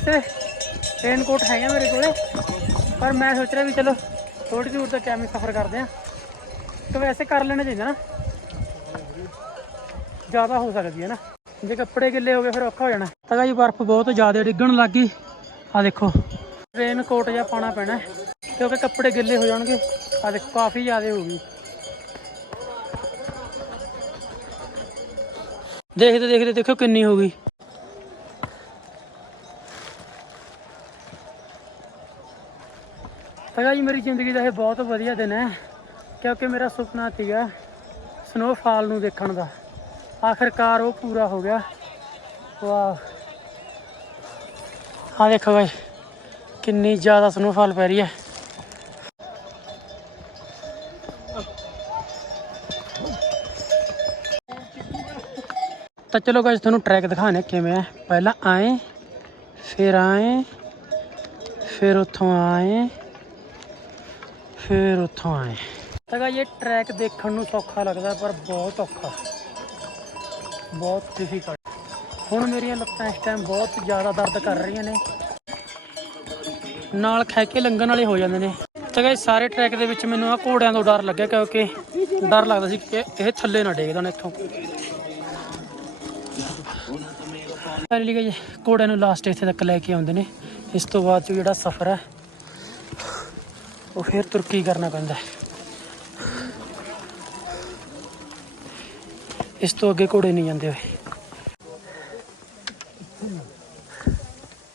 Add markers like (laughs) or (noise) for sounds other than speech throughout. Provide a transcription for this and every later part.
ਵੈਸੇ ਰੇਨ ਕੋਟ ਹੈਗਾ ਮੇਰੇ ਕੋਲੇ ਪਰ ਮੈਂ ਸੋਚ ਰਿਹਾ ਵੀ ਚਲੋ ਥੋੜੀ ਦੂਰ ਤੱਕ ਐਵੇਂ ਸਫ਼ਰ ਕਰਦੇ ਆ ਤੇ ਵੈਸੇ ਕਰ ਲੈਣਾ ਚਾਹੀਦਾ ਨਾ। ਜ਼ਿਆਦਾ ਹੋ ਸਕਦੀ ਹੈ ਨਾ। ਜੇ ਕੱਪੜੇ ਗਿੱਲੇ ਹੋ ਗਏ ਫਿਰ ਔਖਾ ਹੋ ਜਾਣਾ। ਤਾਂ ਜੀ ਬਰਫ਼ ਬਹੁਤ ਜ਼ਿਆਦਾ ਡਿੱਗਣ ਲੱਗ ਗਈ। ਆ ਦੇਖੋ ਰੇਨ ਕੋਟ ਜਾਂ ਪਾਣਾ ਪੈਣਾ ਹੈ, ਕਿਉਂਕਿ ਕੱਪੜੇ ਗਿੱਲੇ ਹੋ ਜਾਣਗੇ। ਆ ਦੇਖੋ ਕਾਫੀ ਜ਼ਿਆਦਾ ਹੋ ਗਈ। ਦੇਖਦੇ ਦੇਖਦੇ ਦੇਖੋ ਕਿੰਨੀ ਹੋ ਗਈ। ਹੈਗਾ ਜੀ ਮੇਰੀ ਜ਼ਿੰਦਗੀ ਦਾ ਇਹ ਬਹੁਤ ਵਧੀਆ ਦਿਨ ਹੈ, ਕਿਉਂਕਿ ਮੇਰਾ ਸੁਪਨਾ ਸੀਗਾ ਸਨੋਫਾਲ ਨੂੰ ਦੇਖਣ ਦਾ। ਆਖਰਕਾਰ ਉਹ ਪੂਰਾ ਹੋ ਗਿਆ। ਵਾਹ। ਆ ਦੇਖੋ ਭਾਈ ਕਿੰਨੀ ਜ਼ਿਆਦਾ ਸਨੋਫਾਲ ਪੈ ਰਹੀ ਹੈ। ਤਾਂ ਚਲੋ ਗਾਇਸ ਤੁਹਾਨੂੰ ਟਰੈਕ ਦਿਖਾਣੇ ਕਿਵੇਂ ਹੈ। ਪਹਿਲਾਂ ਆਏ, ਫਿਰ ਆਏ, ਫਿਰ ਉੱਥੋਂ ਆਏ। ਫਿਰ ਉੱਥੋਂ ਆਏ। ਤਾਂ ਗਾਇਸ, ਇਹ ਟਰੈਕ ਦੇਖਣ ਨੂੰ ਸੌਖਾ ਲੱਗਦਾ, ਪਰ ਬਹੁਤ ਔਖਾ। ਬਹੁਤ ਡਿਫਿਕਲਟ ਹੁਣ ਮੇਰੀਆਂ ਲੱਤਾਂ ਇਸ ਟਾਈਮ ਬਹੁਤ ਜ਼ਿਆਦਾ ਦਰਦ ਕਰ ਰਹੀਆਂ ਨੇ। ਨਾਲ ਖੈ ਕੇ ਲੰਘਣ ਵਾਲੇ ਹੋ ਜਾਂਦੇ ਨੇ। ਤਾਂ ਗਾਇਸ, ਸਾਰੇ ਟਰੈਕ ਦੇ ਵਿੱਚ ਮੈਨੂੰ ਆ ਘੋੜਿਆਂ ਤੋਂ ਡਰ ਲੱਗਿਆ, ਕਿਉਂਕਿ ਡਰ ਲੱਗਦਾ ਸੀ ਕਿ ਇਹ ਥੱਲੇ ਨਾ ਡੇਗ ਦੇਣ ਇੱਥੋਂ। ਫਾਈਨਲੀ ਗਏ ਘੋੜਿਆਂ ਨੂੰ ਲਾਸਟ ਇੱਥੇ ਤੱਕ ਲੈ ਕੇ ਆਉਂਦੇ ਨੇ। ਇਸ ਤੋਂ ਬਾਅਦ 'ਚੋਂ ਜਿਹੜਾ ਸਫ਼ਰ ਹੈ ਉਹ ਫਿਰ ਤੁਰਕੀ ਕਰਨਾ ਪੈਂਦਾ? ਇਸ ਤੋਂ ਅੱਗੇ ਘੋੜੇ ਨਹੀਂ ਜਾਂਦੇ ਹੋਏ।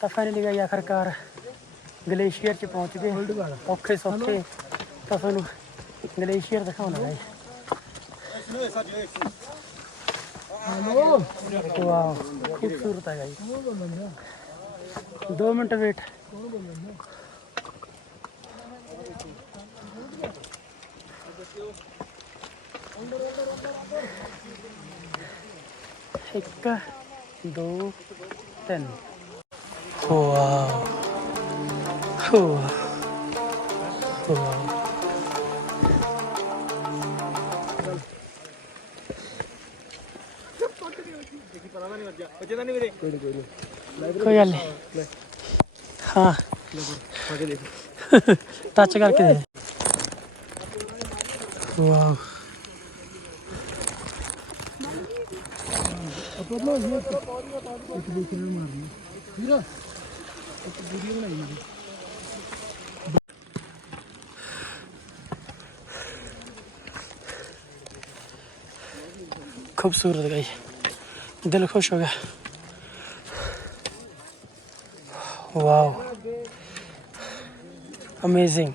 ਤਾਂ ਫਾਈਨਲੀ ਗਈ ਆਖਰਕਾਰ ਗਲੇਸ਼ੀਅਰ ਚ ਪਹੁੰਚ ਗਏ। ਔਖੇ ਸੌਖੇ। ਤਾਂ ਤੁਹਾਨੂੰ ਗਲੇਸ਼ੀਅਰ ਦਿਖਾਉਣਾ ਹੈ ਵਾਓ, ਖੂਬਸੂਰਤ ਹੈ ਗਾਈ 2 ਮਿੰਟ ਵੇਟ। ਇੱਕ ਦੋ ਤਿੰਨ। ਵਾਓ ਵਾਓ ਵਾਓ ਕੋਈ ਗੱਲ ਨਹੀਂ ਹਾਂ। ਟੱਚ (laughs) ਕਰਕੇ ਦੇ ਵਾਓ खूबसूरत गई दिल खुश हो गया वाओ अमेजिंग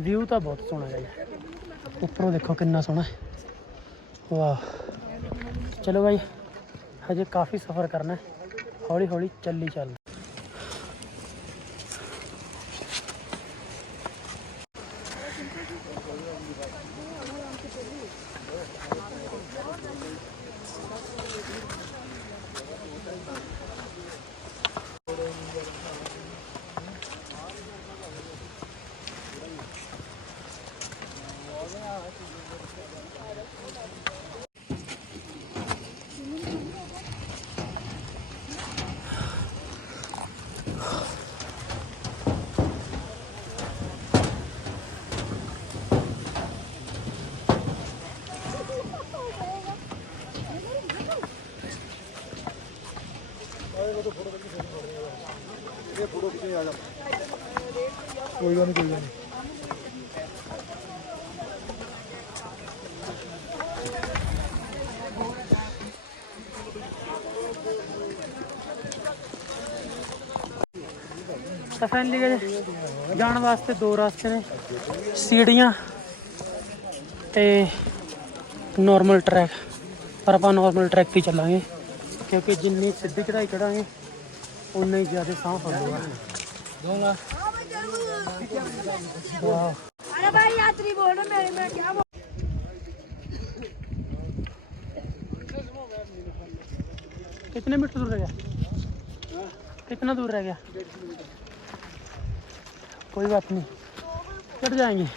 ਵਿਊ ਤਾਂ ਬਹੁਤ ਸੋਹਣਾ ਹੈ ਜੀ ਉੱਪਰੋਂ ਦੇਖੋ ਕਿੰਨਾ ਸੋਹਣਾ ਹੈ। ਵਾਹ। ਚਲੋ ਭਾਈ ਹਜੇ ਕਾਫੀ ਸਫ਼ਰ ਕਰਨਾ ਹੌਲੀ ਹੌਲੀ ਚੱਲੀ ਚੱਲ ਕੋਈ ਗੱਲ ਨਹੀਂ ਕੋਈ ਗੱਲ ਨਹੀਂ। ਤਾਂ ਫਾਈਨਲੀ ਗਏ ਜਾਣ ਵਾਸਤੇ ਦੋ ਰਸਤੇ ਨੇ ਸੀੜੀਆਂ ਤੇ ਨਾਰਮਲ ਟਰੈਕ ਪਰ ਆਪਾਂ ਨਾਰਮਲ ਟਰੈਕ ਤੇ ਚੱਲਾਂਗੇ ਕਿਉਂਕਿ ਜਿੰਨੀ ਸਿੱਧੀ ਚੜਾਈ ਚੜਾਂਗੇ ਉਨਾ ਹੀ ਜ਼ਿਆਦਾ ਸਾਹ ਫੜੂਗਾ दूंगा वाह अरे भाई यात्री बोल मेरे में क्या बोल कितने मीटर दूर रह गया कितना दूर रह गया कोई बात नहीं चढ़ जाएंगे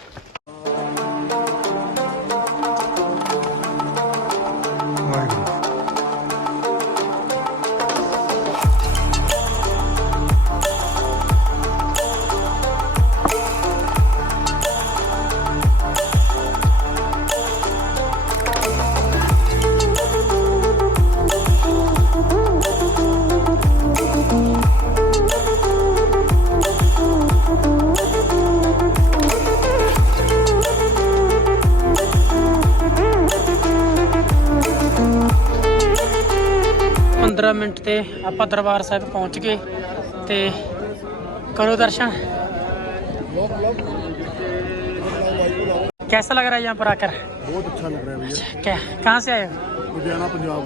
पंद्रह मिनट ਤੇ ਆਪਾਂ ਦਰਬਾਰ ਸਾਹਿਬ ਪਹੁੰਚ ਗਏ ਤੇ करो दर्शन कैसा लग रहा है यहाँ पर आकर ਬਹੁਤ ਅੱਛਾ ਲੱਗ ਰਿਹਾ ਭਈਆ क्या कहाँ से आए हो ਲੁਧਿਆਣਾ ਪੰਜਾਬ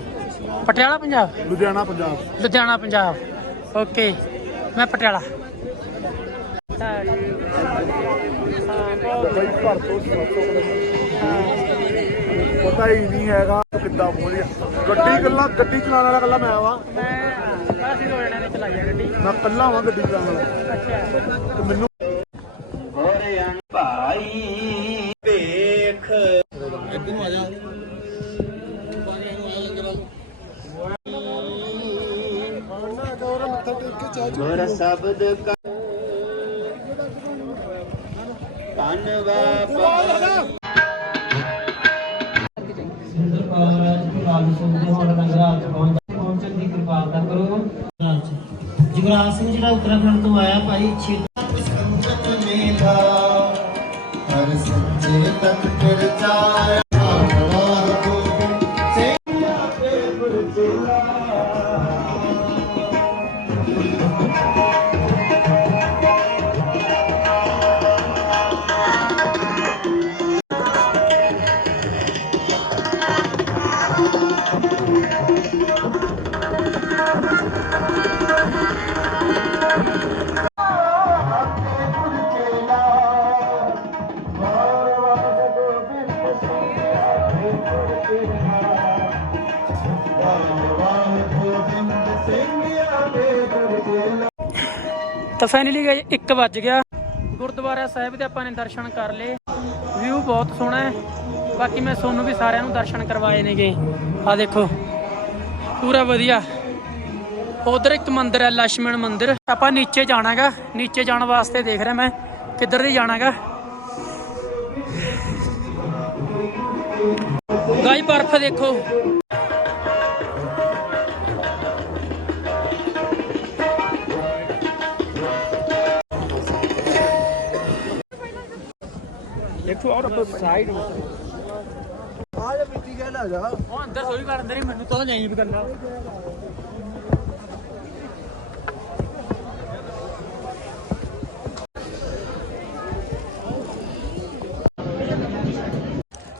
पटियाला पंजाब ਲੁਧਿਆਣਾ ਪੰਜਾਬ ਲੁਧਿਆਣਾ ਪੰਜਾਬ ਓਕੇ ਮੈਂ ਪਟਿਆਲਾ ਕਈ ਭਰ ਤੋਂ ਪਤਾ ਹੀ ਨਹੀਂ ਹੈਗਾ ਤੂੰ ਕਿੱਦਾਂ ਪਹੁੰਚ ਗਿਆ? ਗੱਡੀ ਕੱਲਾ ਗੱਡੀ ਚਲਾਉਣ ਵਾਲਾ ਕੱਲਾ ਮੈਂ ਆਵਾਂ ਮੈਂ ਅਸੀਂ ਦੋ ਜਣਿਆਂ ਨੇ ਚਲਾਈ ਆ ਗੱਡੀ ਮੈਂ ਕੱਲਾ ਵਾਂ ਗੱਡੀ ਚਲਾਉਣ ਵਾਲਾ। ਅੱਛਾ ਤੇ ਮੈਨੂੰ ਗੁਰ ਸ਼ਬਦ ਕਾ ਧੰਨਵਾਦ ਸਿੰਘ ਜਿਹੜਾ ਉੱਤਰਾਖੰਡ ਤੋਂ ਆਇਆ ਭਾਈ, ਛੇ ਸੰਜਤ ਮੇਲਾ, ਹਰ ਸੰਜੇ ਤਕ ਫਿਰ ਜਾਇਆ। ਆਵਾਰ ਗੋਬਿੰਦ ਤਾਂ ਫਾਈਨਲੀ ਗਏ 1 ਵਜ ਗਿਆ। ਗੁਰਦੁਆਰਾ ਸਾਹਿਬ ਦੇ ਆਪਾਂ ਨੇ ਦਰਸ਼ਨ ਕਰ ਲਏ। ਵਿਊ ਬਹੁਤ ਸੋਹਣਾ ਹੈ। ਬਾਕੀ ਮੈਂ ਤੁਹਾਨੂੰ ਵੀ ਸਾਰਿਆਂ ਨੂੰ ਦਰਸ਼ਨ ਕਰਵਾਏ ਨੇ ਗਏ ਆ ਦੇਖੋ, ਪੂਰਾ ਵਧੀਆ। ਉਧਰ ਇੱਕ ਮੰਦਿਰ ਹੈ ਲక్ష్ਮਣ ਮੰਦਿਰ। ਆਪਾਂ ਨੀਚੇ ਜਾਣਾਗਾ। ਨੀਚੇ ਜਾਣ ਵਾਸਤੇ ਦੇਖ ਰਿਹਾ ਮੈਂ। ਕਿੱਧਰ ਦੀ ਜਾਣਾਗਾ? ਗਾਈ ਪਰਫ ਦੇਖੋ। ਉਹ ਅੰਦਰ ਸੋਈ ਕਰ ਅੰਦਰ ਹੀ ਮੈਨੂੰ ਤਾਂ ਨਹੀਂ ਵੀ ਕਰਨਾ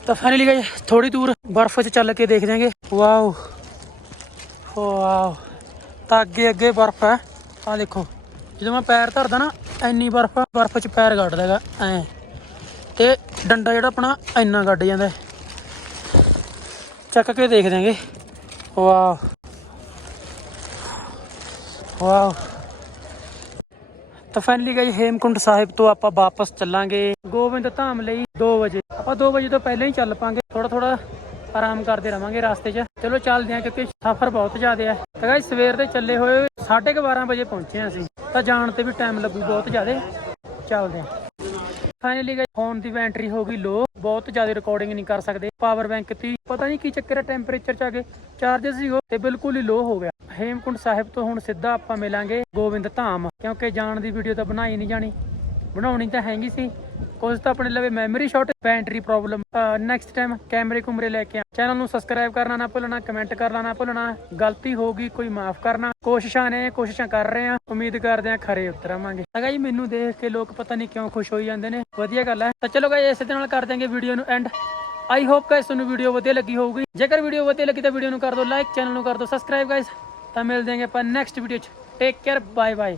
ਤਾਂ ਫਾਈਨਲੀ ਗਏ ਥੋੜੀ ਦੂਰ ਬਰਫ਼ 'ਚ ਚੱਲ ਕੇ ਦੇਖ ਜਾਾਂਗੇ। ਵਾਓ। ਵਾਓ। ਤਾਂ ਅੱਗੇ ਅੱਗੇ ਬਰਫ਼ ਹੈ ਆ ਦੇਖੋ ਜਦੋਂ ਮੈਂ ਪੈਰ ਧਰਦਾ ਨਾ ਇੰਨੀ ਬਰਫ਼ ਬਰਫ਼ 'ਚ ਪੈਰ ਗੱਡਦਾ ਹੈਗਾ ਐ। ਤੇ ਡੰਡਾ ਜਿਹੜਾ ਆਪਣਾ ਇੰਨਾ ਗੱਡ ਜਾਂਦਾ ਚੱਕ ਕੇ ਦੇਖ ਦਿਆਂਗੇ। ਵਾਓ। ਵਾਓ। ਤਾਂ ਫਾਈਨਲੀ ਗਈ ਹੇਮਕੁੰਡ ਸਾਹਿਬ ਤੋਂ ਆਪਾਂ ਵਾਪਸ ਚੱਲਾਂਗੇ। ਗੋਬਿੰਦ ਧਾਮ ਲਈ 2 ਵਜੇ। ਆਪਾਂ 2 ਵਜੇ ਤੋਂ ਪਹਿਲਾਂ ਹੀ ਚੱਲ ਪਾਂਗੇ। ਥੋੜਾ ਥੋੜਾ ਆਰਾਮ ਕਰਦੇ ਰਵਾਂਗੇ ਰਾਸਤੇ 'ਚ। ਚਲੋ ਚੱਲਦੇ ਆਂ ਕਿਉਂਕਿ ਸਫ਼ਰ ਬਹੁਤ ਜ਼ਿਆਦਾ ਹੈ। ਤਾਂ ਗਾਇਸ ਸਵੇਰ ਦੇ ਚੱਲੇ ਹੋਏ 12:30 ਵਜੇ ਪਹੁੰਚੇ ਹਾਂ ਅਸੀਂ। ਤਾਂ ਜਾਣ ਤੇ ਵੀ ਟਾਈਮ ਲੱਗੂ ਬਹੁਤ ਜ਼ਿਆਦਾ। ਚੱਲਦੇ ਆਂ ਫਾਈਨਲੀ ਗਾਇਸ ਫੋਨ ਦੀ ਬੈਟਰੀ ਹੋ ਗਈ ਲੋ ਬਹੁਤ ਜ਼ਿਆਦਾ ਰਿਕਾਰਡਿੰਗ ਨਹੀਂ ਕਰ ਸਕਦੇ। ਪਾਵਰ ਬੈਂਕ ਤੇ ਪਤਾ ਨਹੀਂ ਕੀ ਚੱਕਰ ਹੈ ਟੈਂਪਰੇਚਰ ਚ ਆ ਗਏ ਚਾਰਜਰ ਸੀ ਉਹ ਤੇ ਬਿਲਕੁਲ ਹੀ ਲੋ ਹੋ ਗਿਆ। ਹੇਮਕੁੰਡ ਸਾਹਿਬ ਤੋਂ ਹੁਣ ਸਿੱਧਾ ਆਪਾਂ ਮਿਲਾਂਗੇ ਗੋਬਿੰਦ ਧਾਮ, ਕਿਉਂਕਿ ਜਾਣ ਦੀ ਵੀਡੀਓ ਤਾਂ ਬਣਾਈ ਨਹੀਂ ਜਾਣੀ। ਬਣਾਉਣੀ ਤਾਂ ਹੈਗੀ ਸੀ। ਕੁਝ ਤਾਂ ਆਪਣੇ ਲਵੇ memory short battery problem next time ਕੈਮਰੇ ਕੁਮਰੇ ਲੈ ਕੇ ਆ। ਚੈਨਲ ਨੂੰ ਸਬਸਕ੍ਰਾਈਬ ਕਰਨਾ ਨਾ ਭੁੱਲਣਾ ਕਮੈਂਟ ਕਰਨਾ ਨਾ ਭੁੱਲਣਾ, ਗਲਤੀ ਹੋ ਗਈ ਕੋਈ ਮਾਫ ਕਰਨਾ। ਕੋਸ਼ਿਸ਼ਾਂ ਨੇ, ਕੋਸ਼ਿਸ਼ਾਂ ਕਰ ਰਹੇ ਆ। ਉਮੀਦ ਕਰਦੇ ਆ ਖਰੇ ਉਤਰਾਵਾਂਗੇ ਅਗਾ ਜੀ ਮੈਨੂੰ ਦੇਖ ਕੇ ਲੋਕ ਪਤਾ ਨਹੀਂ ਕਿਉਂ ਖੁਸ਼ ਹੋਈ ਜਾਂਦੇ ਨੇ। ਵਧੀਆ ਗੱਲ ਹੈ ਤਾਂ ਚਲੋ ਗਾਇਸ, ਇਸੇ ਦੇ ਨਾਲ ਕਰ ਦਿਆਂਗੇ ਵੀਡੀਓ ਨੂੰ ਐਂਡ ਆਈ ਹੋਪ ਗਾਇਸ ਤੁਹਾਨੂੰ ਵੀਡੀਓ ਵਧੀਆ ਲੱਗੀ ਹੋਊਗੀ। ਜੇਕਰ ਵੀਡੀਓ ਵਧੀਆ ਲੱਗੀ ਤਾਂ ਵੀਡੀਓ ਨੂੰ ਕਰ ਦਿਓ ਲਾਈਕ ਚੈਨਲ ਨੂੰ ਕਰ ਦਿਓ ਸਬਸਕ੍ਰਾਈਬ ਗਾਇਸ। ਤਾਂ ਮਿਲਦੇ ਆਂਗੇ ਆਪਾਂ ਨੈਕਸਟ ਵੀਡੀਓ 'ਚ। Take care bye bye